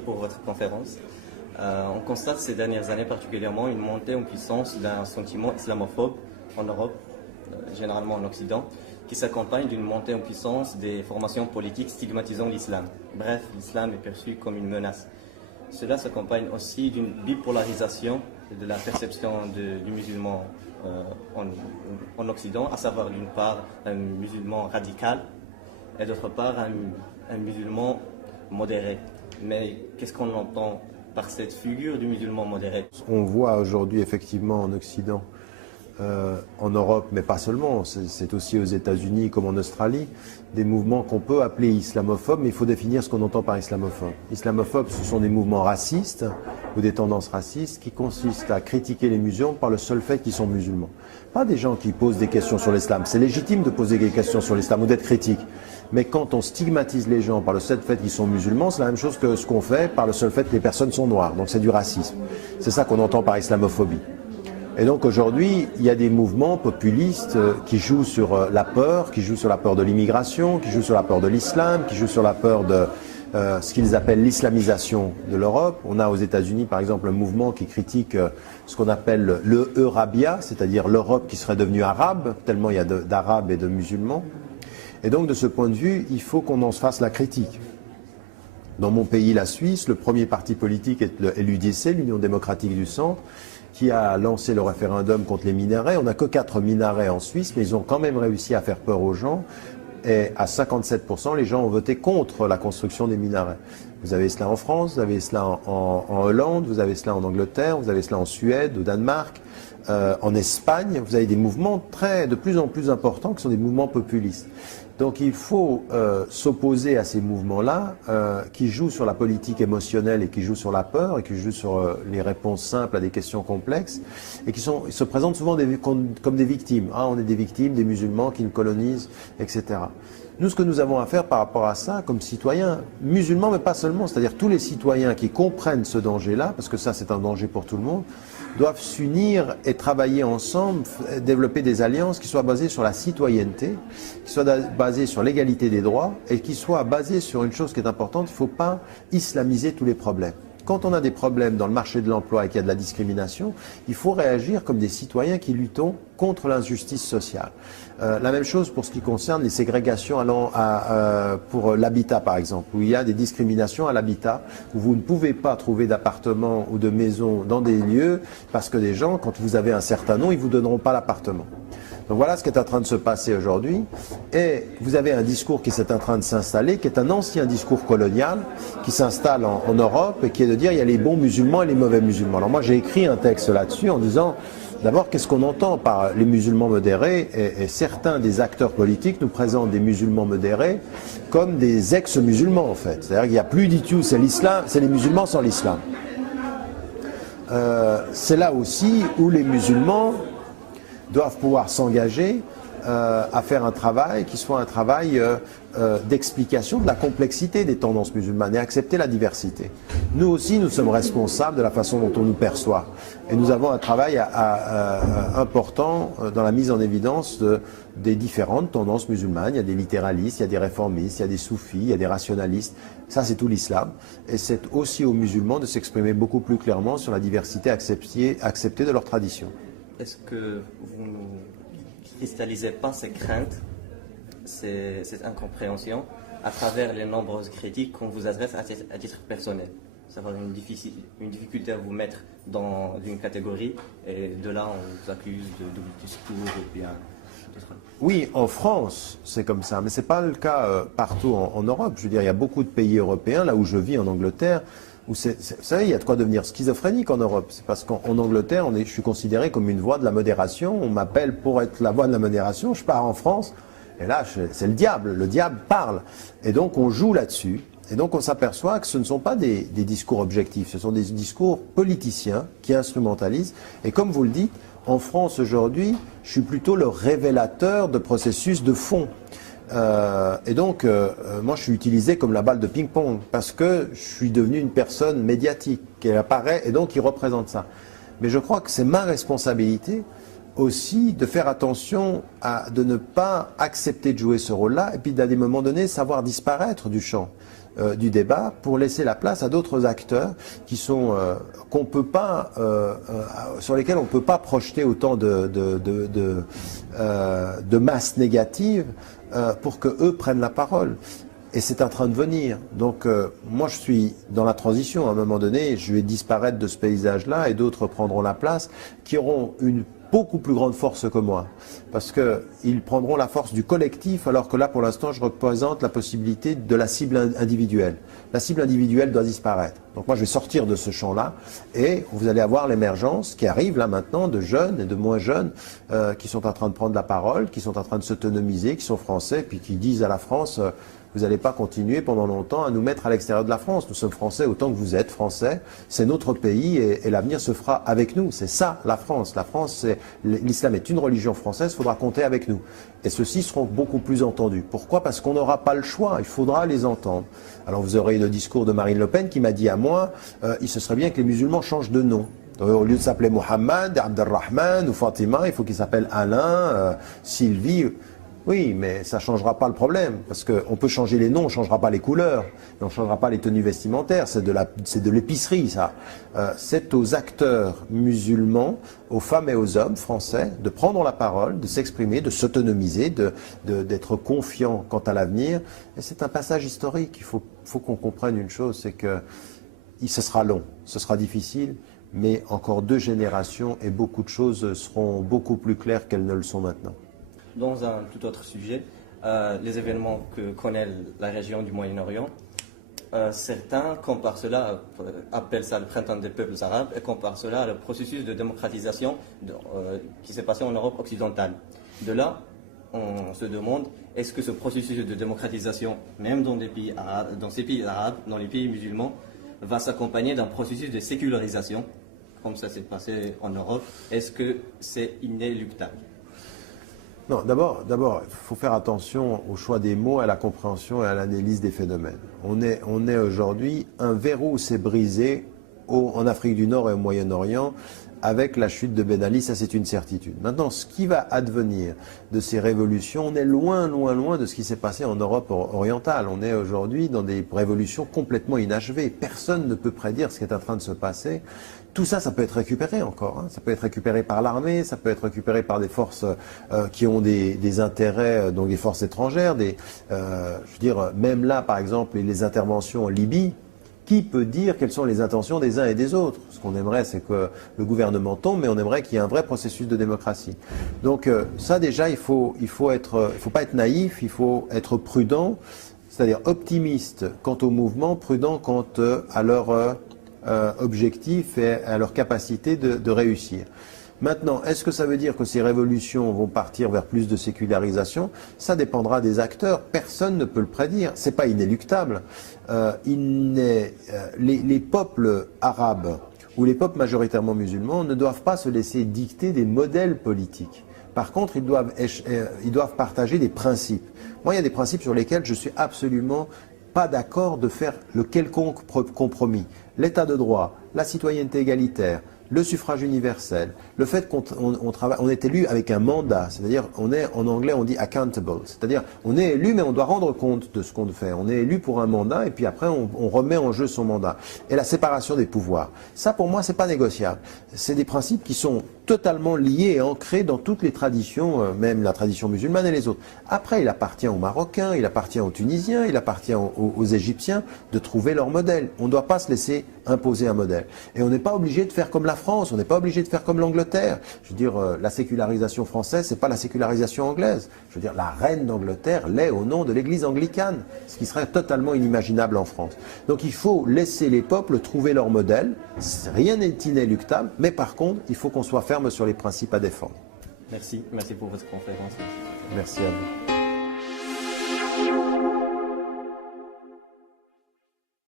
merci pour votre conférence. On constate ces dernières années particulièrement une montée en puissance d'un sentiment islamophobe en Europe, généralement en Occident, qui s'accompagne d'une montée en puissance des formations politiques stigmatisant l'islam. Bref, l'islam est perçu comme une menace. Cela s'accompagne aussi d'une bipolarisation de la perception du musulman en Occident, à savoir d'une part un musulman radical et d'autre part un musulman modéré. Mais qu'est-ce qu'on entend par cette figure du musulman modéré? On voit aujourd'hui effectivement en Occident, en Europe, mais pas seulement, c'est aussi aux États-Unis comme en Australie, des mouvements qu'on peut appeler islamophobes, mais il faut définir ce qu'on entend par islamophobe. Islamophobe, ce sont des mouvements racistes ou des tendances racistes qui consistent à critiquer les musulmans par le seul fait qu'ils sont musulmans. Pas des gens qui posent des questions sur l'islam. C'est légitime de poser des questions sur l'islam ou d'être critique. Mais quand on stigmatise les gens par le seul fait qu'ils sont musulmans, c'est la même chose que ce qu'on fait par le seul fait que les personnes sont noires. Donc c'est du racisme. C'est ça qu'on entend par islamophobie. Et donc aujourd'hui, il y a des mouvements populistes qui jouent sur la peur, qui jouent sur la peur de l'immigration, qui jouent sur la peur de l'islam, qui jouent sur la peur de ce qu'ils appellent l'islamisation de l'Europe. On a aux États-Unis, par exemple, un mouvement qui critique ce qu'on appelle le Eurabia, c'est-à-dire l'Europe qui serait devenue arabe, tellement il y a d'arabes et de musulmans. Et donc de ce point de vue, il faut qu'on en fasse la critique. Dans mon pays, la Suisse, le premier parti politique est l'UDC, l'Union démocratique du centre, qui a lancé le référendum contre les minarets. On n'a que 4 minarets en Suisse, mais ils ont quand même réussi à faire peur aux gens. Et à 57%, les gens ont voté contre la construction des minarets. Vous avez cela en France, vous avez cela en Hollande, vous avez cela en Angleterre, vous avez cela en Suède, au Danemark, en Espagne. Vous avez des mouvements de plus en plus importants qui sont des mouvements populistes. Donc il faut s'opposer à ces mouvements-là qui jouent sur la politique émotionnelle et qui jouent sur la peur et qui jouent sur les réponses simples à des questions complexes et qui se présentent souvent comme des victimes. Ah, on est des victimes, des musulmans qui nous colonisent, etc. Nous, ce que nous avons à faire par rapport à ça, comme citoyens musulmans, mais pas seulement, c'est-à-dire tous les citoyens qui comprennent ce danger-là, parce que ça c'est un danger pour tout le monde, doivent s'unir et travailler ensemble, développer des alliances qui soient basées sur la citoyenneté, qui soient basées sur l'égalité des droits et qui soient basées sur une chose qui est importante, il ne faut pas islamiser tous les problèmes. Quand on a des problèmes dans le marché de l'emploi et qu'il y a de la discrimination, il faut réagir comme des citoyens qui luttent contre l'injustice sociale. La même chose pour ce qui concerne les ségrégations pour l'habitat par exemple, où il y a des discriminations à l'habitat, où vous ne pouvez pas trouver d'appartement ou de maison dans des lieux parce que des gens, quand vous avez un certain nom, ils ne vous donneront pas l'appartement. Donc voilà ce qui est en train de se passer aujourd'hui. Et vous avez un discours qui est en train de s'installer, qui est un ancien discours colonial, qui s'installe en Europe et qui est de dire il y a les bons musulmans et les mauvais musulmans. Alors moi j'ai écrit un texte là-dessus en disant d'abord qu'est-ce qu'on entend par les musulmans modérés et certains des acteurs politiques nous présentent des musulmans modérés comme des ex-musulmans en fait. C'est-à-dire qu'il n'y a plus du tout, c'est l'islam, c'est les musulmans sans l'islam. C'est là aussi où les musulmans doivent pouvoir s'engager à faire un travail qui soit un travail d'explication de la complexité des tendances musulmanes et accepter la diversité. Nous aussi, nous sommes responsables de la façon dont on nous perçoit. Et nous avons un travail important dans la mise en évidence des différentes tendances musulmanes. Il y a des littéralistes, il y a des réformistes, il y a des soufis, il y a des rationalistes. Ça, c'est tout l'islam. Et c'est aussi aux musulmans de s'exprimer beaucoup plus clairement sur la diversité acceptée de leur tradition. Est-ce que vous ne cristallisez pas ces craintes, cette incompréhension, à travers les nombreuses critiques qu'on vous adresse à titre personnel? Savoir une difficulté à vous mettre dans une catégorie, et de là on vous accuse de double discours et puis Oui, en France, c'est comme ça, mais ce n'est pas le cas partout en Europe. Je veux dire, il y a beaucoup de pays européens, là où je vis en Angleterre, où vous savez, il y a de quoi devenir schizophrénique en Europe. C'est parce qu'en Angleterre, je suis considéré comme une voix de la modération. On m'appelle pour être la voix de la modération. Je pars en France, et là, c'est le diable parle. Et donc, on joue là-dessus. Et donc, on s'aperçoit que ce ne sont pas des discours objectifs, ce sont des discours politiciens qui instrumentalisent. Et comme vous le dites, en France aujourd'hui, je suis plutôt le révélateur de processus de fond. Et donc, moi, je suis utilisé comme la balle de ping-pong parce que je suis devenu une personne médiatique qui apparaît et donc qui représente ça. Mais je crois que c'est ma responsabilité aussi de faire attention de ne pas accepter de jouer ce rôle-là et puis, à des moments donnés, savoir disparaître du champ. du débat pour laisser la place à d'autres acteurs qui sont qu'on peut pas sur lesquels on ne peut pas projeter autant de masse négative pour que eux prennent la parole. Et c'est en train de venir. Donc moi je suis dans la transition. À un moment donné, je vais disparaître de ce paysage-là et d'autres prendront la place qui auront une beaucoup plus grande force que moi. Parce qu'ils prendront la force du collectif alors que là pour l'instant je représente la possibilité de la cible individuelle. La cible individuelle doit disparaître. Donc moi je vais sortir de ce champ-là et vous allez avoir l'émergence qui arrive là maintenant de jeunes et de moins jeunes qui sont en train de prendre la parole, qui sont en train de s'autonomiser, qui sont français puis qui disent à la France vous n'allez pas continuer pendant longtemps à nous mettre à l'extérieur de la France. Nous sommes français autant que vous êtes français. C'est notre pays et l'avenir se fera avec nous. C'est ça la France. La France, l'islam est une religion française, il faudra compter avec nous. Et ceux-ci seront beaucoup plus entendus. Pourquoi? Parce qu'on n'aura pas le choix, il faudra les entendre. Alors vous aurez le discours de Marine Le Pen qui m'a dit à moi, il se serait bien que les musulmans changent de nom. Au lieu de s'appeler Mohamed, Abdelrahman ou Fatima, il faut qu'il s'appelle Alain, Sylvie. Oui, mais ça ne changera pas le problème, parce qu'on peut changer les noms, on ne changera pas les couleurs, on ne changera pas les tenues vestimentaires, c'est de l'épicerie ça. C'est aux acteurs musulmans, aux femmes et aux hommes français, de prendre la parole, de s'exprimer, de s'autonomiser, d'être confiants quant à l'avenir. Et c'est un passage historique, il faut qu'on comprenne une chose, c'est que ce sera long, ce sera difficile, mais encore 2 générations et beaucoup de choses seront beaucoup plus claires qu'elles ne le sont maintenant. Dans un tout autre sujet, les événements que connaît la région du Moyen-Orient, certains comparent cela, appellent ça le printemps des peuples arabes, et comparent cela au processus de démocratisation qui s'est passé en Europe occidentale. De là, on se demande, est-ce que ce processus de démocratisation, même dans ces pays arabes, dans les pays musulmans, va s'accompagner d'un processus de sécularisation, comme ça s'est passé en Europe? Est-ce que c'est inéluctable? Non, d'abord, il faut faire attention au choix des mots, à la compréhension et à l'analyse des phénomènes. On est aujourd'hui, un verrou s'est brisé en Afrique du Nord et au Moyen-Orient avec la chute de Ben Ali, ça c'est une certitude. Maintenant, ce qui va advenir de ces révolutions, on est loin, loin, loin de ce qui s'est passé en Europe orientale. On est aujourd'hui dans des révolutions complètement inachevées. Personne ne peut prédire ce qui est en train de se passer. Tout ça, ça peut être récupéré encore. Ça peut être récupéré par l'armée, ça peut être récupéré par des forces qui ont des intérêts, donc des forces étrangères. Je veux dire, même là, par exemple, les interventions en Libye, qui peut dire quelles sont les intentions des uns et des autres? Ce qu'on aimerait, c'est que le gouvernement tombe, mais on aimerait qu'il y ait un vrai processus de démocratie. Donc ça, déjà, il faut pas être naïf, il faut être prudent, c'est-à-dire optimiste quant au mouvement, prudent quant à leur objectif et à leur capacité de réussir. Maintenant, est-ce que ça veut dire que ces révolutions vont partir vers plus de sécularisation? Ça dépendra des acteurs. Personne ne peut le prédire. C'est pas inéluctable. Les peuples arabes ou les peuples majoritairement musulmans ne doivent pas se laisser dicter des modèles politiques. Par contre, ils doivent partager des principes. Moi, il y a des principes sur lesquels je suis absolument pas d'accord de faire le quelconque compromis. L'état de droit, la citoyenneté égalitaire, le suffrage universel, le fait qu'on est élu avec un mandat, c'est-à-dire en anglais on dit accountable, c'est-à-dire on est élu mais on doit rendre compte de ce qu'on fait. On est élu pour un mandat et puis après on remet en jeu son mandat. Et la séparation des pouvoirs, ça pour moi c'est pas négociable. C'est des principes qui sont totalement liés et ancrés dans toutes les traditions, même la tradition musulmane et les autres. Après il appartient aux Marocains, il appartient aux Tunisiens, il appartient aux Égyptiens de trouver leur modèle. On ne doit pas se laisser imposer un modèle. Et on n'est pas obligé de faire comme la France, on n'est pas obligé de faire comme l'Angleterre. Je veux dire, la sécularisation française, c'est pas la sécularisation anglaise. Je veux dire, la reine d'Angleterre l'est au nom de l'église anglicane, ce qui serait totalement inimaginable en France. Donc il faut laisser les peuples trouver leur modèle. Rien n'est inéluctable, mais par contre, il faut qu'on soit ferme sur les principes à défendre. Merci pour votre conférence. Merci à vous.